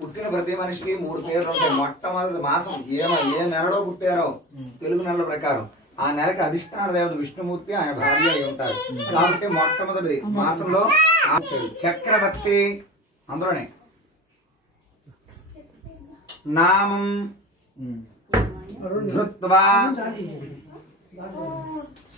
పుట్టిన ప్రతి మనిషికి 3 పేర్లు ఉంటాయి. మొట్టమొదటి మాసం ఏ నెలలో పుట్టారో తెలుగు నెలల ప్రకారం ఆ నెలకి అధిష్టాన దేవత విష్ణుమూర్తి ఆయన భార్య అయి ఉంటారు. కాబట్టి మొట్టమొదటి మాసంలో చక్రవర్తి అందులోనే నామం ధృత్వా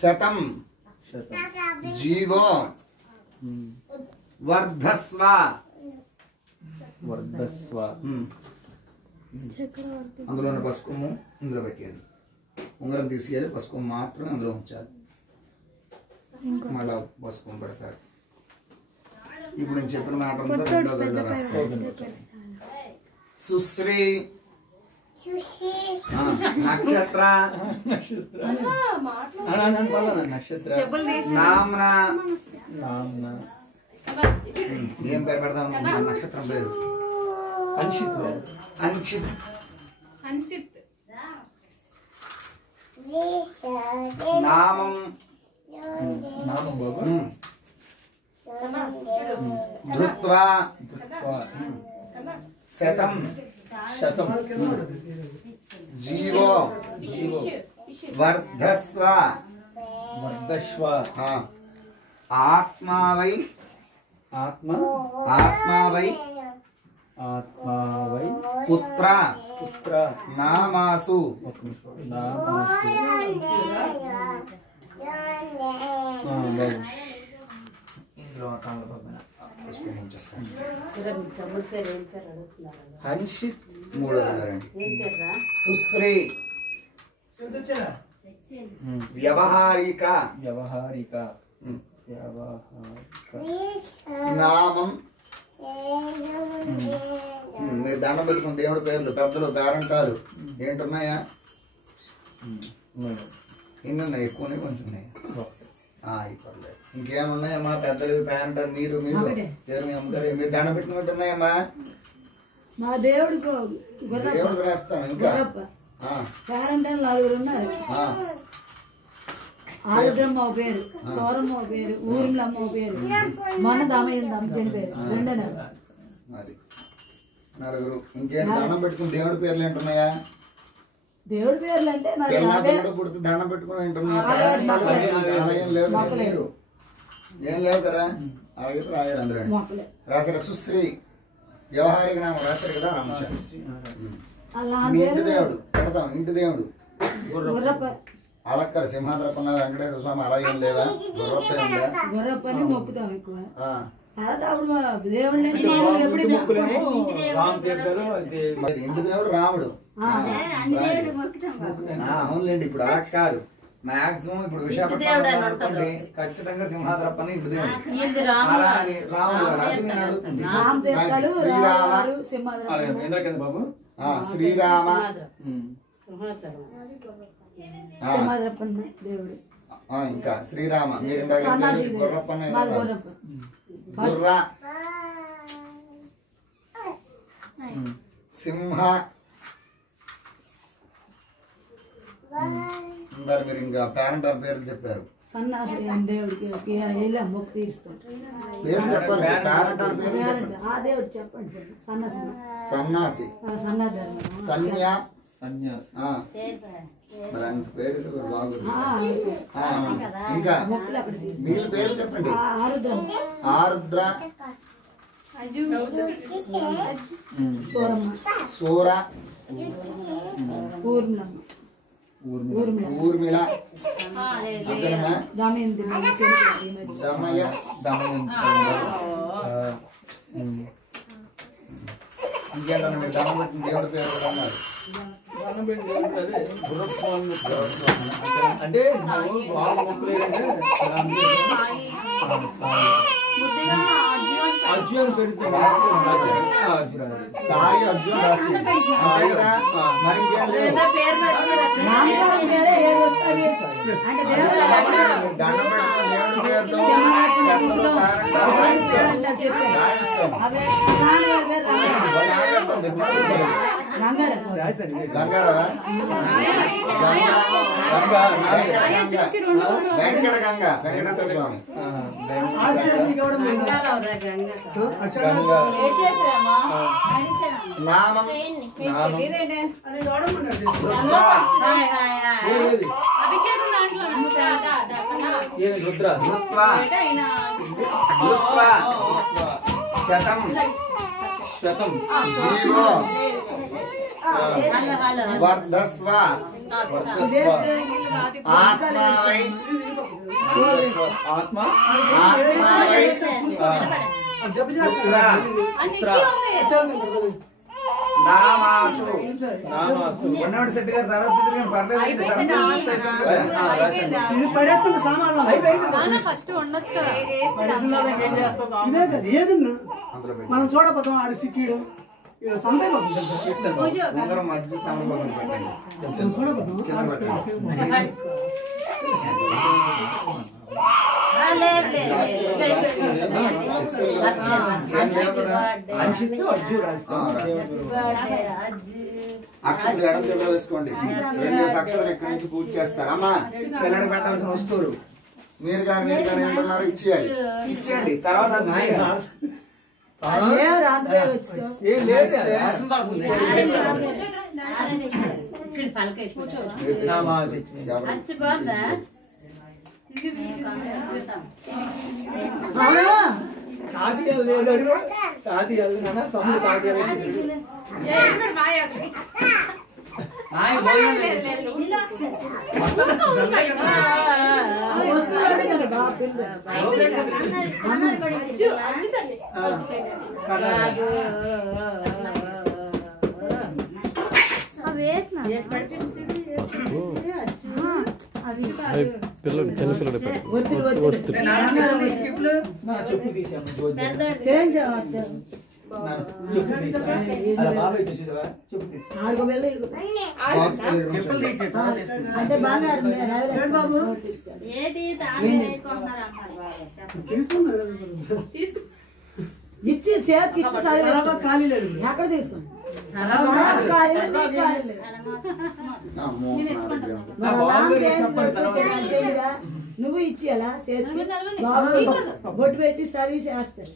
శతం జీవో వర్ధస్వ అందులో పసుపు ఇందులో పెట్టేది. ఉంగరం తీసేయాలి, పసుపు మాత్రమే అందులో ఉంచాలి. మళ్ళా పసుపు పెడతారు. ఇప్పుడు నేను చెప్పిన మాట అంతా రెండో గదిలో రాస్తాను. సుశ్రీ నక్షత్ర నామ్న ఏం పేరు పెడదాం? నక్షత్రం పేరు అన్షిత్. నామం ధృత్వా శతం జీవో వర్ధస్వ ఆత్మావై పుత్ర నామాసు హన్షిత్ సుశ్రీ వ్యవహారిక నామం. మీరు దండం పెట్టుకుని దేవుడి పేర్లు పెద్దలు పేరంటారు ఏంటున్నాయా? ఎన్ని ఉన్నాయి? ఎక్కువనే కొంచెం ఉన్నాయి. పర్లేదు. ఇంకేమున్నాయమ్మా? పెద్దలు పేరంటారు మీరు పేరు మీ అమ్మగారు మీరు దండం పెట్టుకున్నట్టు ఉన్నాయమ్మా? మా దేవుడికి రాస్తాను. ఇంకా పేరంటారు 4 ఉన్నారు. ఆరుద్రమ్మ పేరు, సోరమ్మ పేరు, ఊర్మిళమ్మ పేరు, మన దమయందమ్మ చనిపోయారు. 2 నెలలు అది 4. ఇంకేం దండం పెట్టుకుని దేవుడి పేర్లు ఏంటున్నాయా? దేవుడి పేర్లు అంటే పుడితే దండం పెట్టుకుని లేవు. ఏం లేవు కదా? అలాగే రాయాలి. అందులో రాశారు. సుశ్రీ వ్యవహారిక నామం రాశారు కదా. ఇంటి దేవుడు పెడతాం. ఇంటి దేవుడు అలక్కర్ సింహాద్రపన్న వెంకటేశ్వర స్వామి అలా ఏం లేదా? గుర్రప్పని మొక్కుతాం ఎక్కువ. ఇంటి దేవుడు రాముడు. అవునులేండి. ఇప్పుడు అలా కాదు. మాక్సిమం ఇప్పుడు విశాఖపట్నం ఖచ్చితంగా సింహాద్రప్పని ఇంటి దేవుడు శ్రీరామ ఇంకా శ్రీరామ. మీరు ఇందాక గుర్రప్పన్న గుర్ర సింహ. అందరు మీరు ఇంకా పేరెంట్ పేర్లు చెప్పారు. సన్నాసి దేవుడికి మొక్కు తీరుస్తాం. పేరు చెప్పాలి. పేరెంట్ పేరు ఆ దేవుడు చెప్పండి. సన్నాసి సన్యా పేరు బాగుంది. ఇంకా మీరు పేరు చెప్పండి. ఆరుద్ర సూర ఊర్మిళ దమయ ఇంకేంటన్నా మీరు దండం పెట్టిన దేవుడి పేరు కూడా అన్నారు. అంటే సాయి అర్జున్ రాసి వెంకట గంగ వెంకటేశ్వర స్వామి నామం శతం శతం జీవో వర్ధస్వ ఆత్మావై ఆత్మ ఆత్మావై నామాసు నామాసు ఉన్నవాడు సెట్ గారు తర్వాత పర్లేదు పడేస్తుంది సామాన్లు ఫస్ట్ ఉండొచ్చు కదా ఇదే కదా ఏదన్నా మనం చూడపోతాం ఆడు సిక్కీడు సందేహం ఉంగరం మధ్య స్థానంలో పెట్టండి కింద పెట్టండి అక్షరాలు ఎడం చేతిలో వేసుకోండి 2 అక్షరాలు ఇక్కడి నుంచి పూర్తి చేస్తారు అమ్మా పిల్లలు పెట్టాల్సిన వస్తువులు మీరు కానీ అంటున్నారు ఇచ్చేయండి తర్వాత పిల్లలు చిన్నపిల్లలు చెప్పు తీసాము అంటే బాగా ఇచ్చి చేతికి ఇచ్చి ఖాళీ లేదు ఎక్కడ తీసుకోండి నువ్వు ఇచ్చేయాలా చేతికి బొట్టు పెట్టి సర్వీస్ చేస్తారు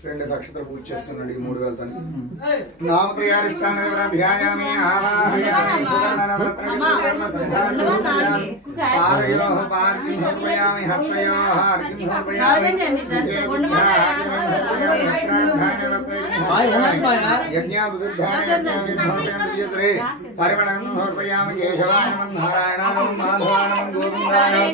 2 అక్షరాలు పూర్తి చేస్తున్నాడు 3000 నామక్రియారిష్టాన ధ్యాయామి ఆవాహయామి సువర్ణనవరత్న పారయోః పార్జిం సమర్పయామి హస్తయోః అర్ఘ్యం సమర్పయామి యజ్ఞాభివృద్ధాయ పరిమళం సమర్పయామి కేశవాయ నమః నారాయణాయ నమః మాధవాయ నమః గోవిందాయ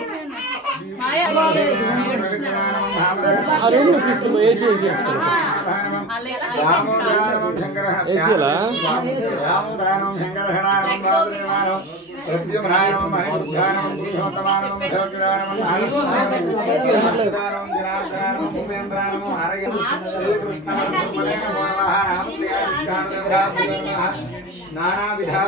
నానా విధా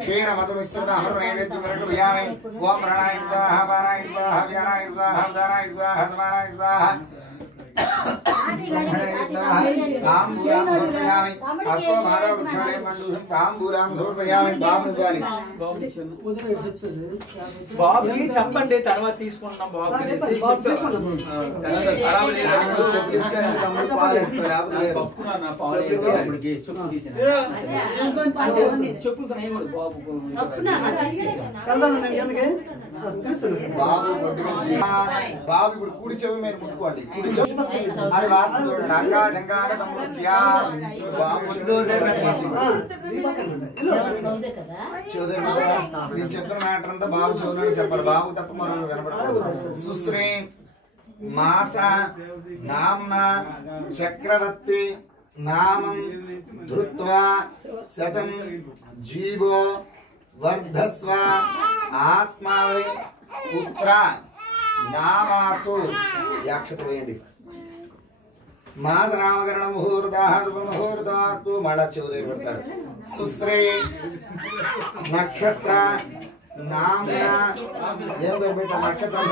క్షీర మధు మిశ్రిత అమృత నైవేద్యం ఓం ప్రాణాయ స్వాహ పారాయ స్వాహ వ్యానాయ స్వాహ ఉదానాయ స్వాహ సమానాయ స్వాహ బాబుకి చెప్పండి తర్వాత తీసుకుంటాం బాబు ఇప్పుడు కూడి చెవి మీరు ముట్టుకోండి. అది వాసన చూడండి. అంగా జంగాన సంపృస్య బాబు చౌదరి నేను చెప్పిన మ్యాటర్ అంతా బాబు చౌదరి చెప్పాలి. బాబు తప్ప మనం వినపడకూడదు. సుశ్రీ మాస నామ్న చక్రవర్తి నామం ధృత్వా శతం జీవో వర్ధస్వ ఆత్మావై పుత్ర నామాసు యాక్షత వేయండి. మాస నామకరణ ముహూర్తాస్తు మళ్ళా చౌదరి పెడతారు. సుశ్రీ నక్షత్ర నామ్న ఏం పేరు పెట్టారు? నక్షత్రం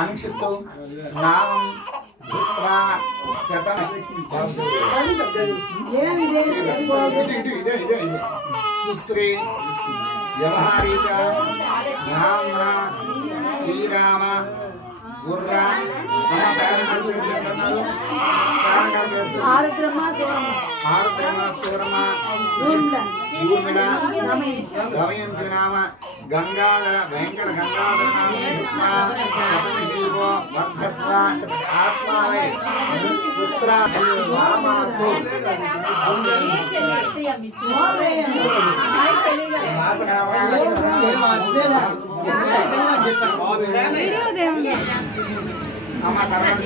అంక్షిత్తు నామం పుత్ర శతం సుశ్రీ వ్యవహారిక నామ్న శ్రీరామ గుర్ర ఆరుద్రమ సూరమ ఊర్మిళ దమయంతి నామ గంగాధర వెంకట గంగాధర ఆత్మావై పుత్ర నామాసు అమ్మ తర్వాత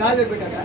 గాలి పెట్టాక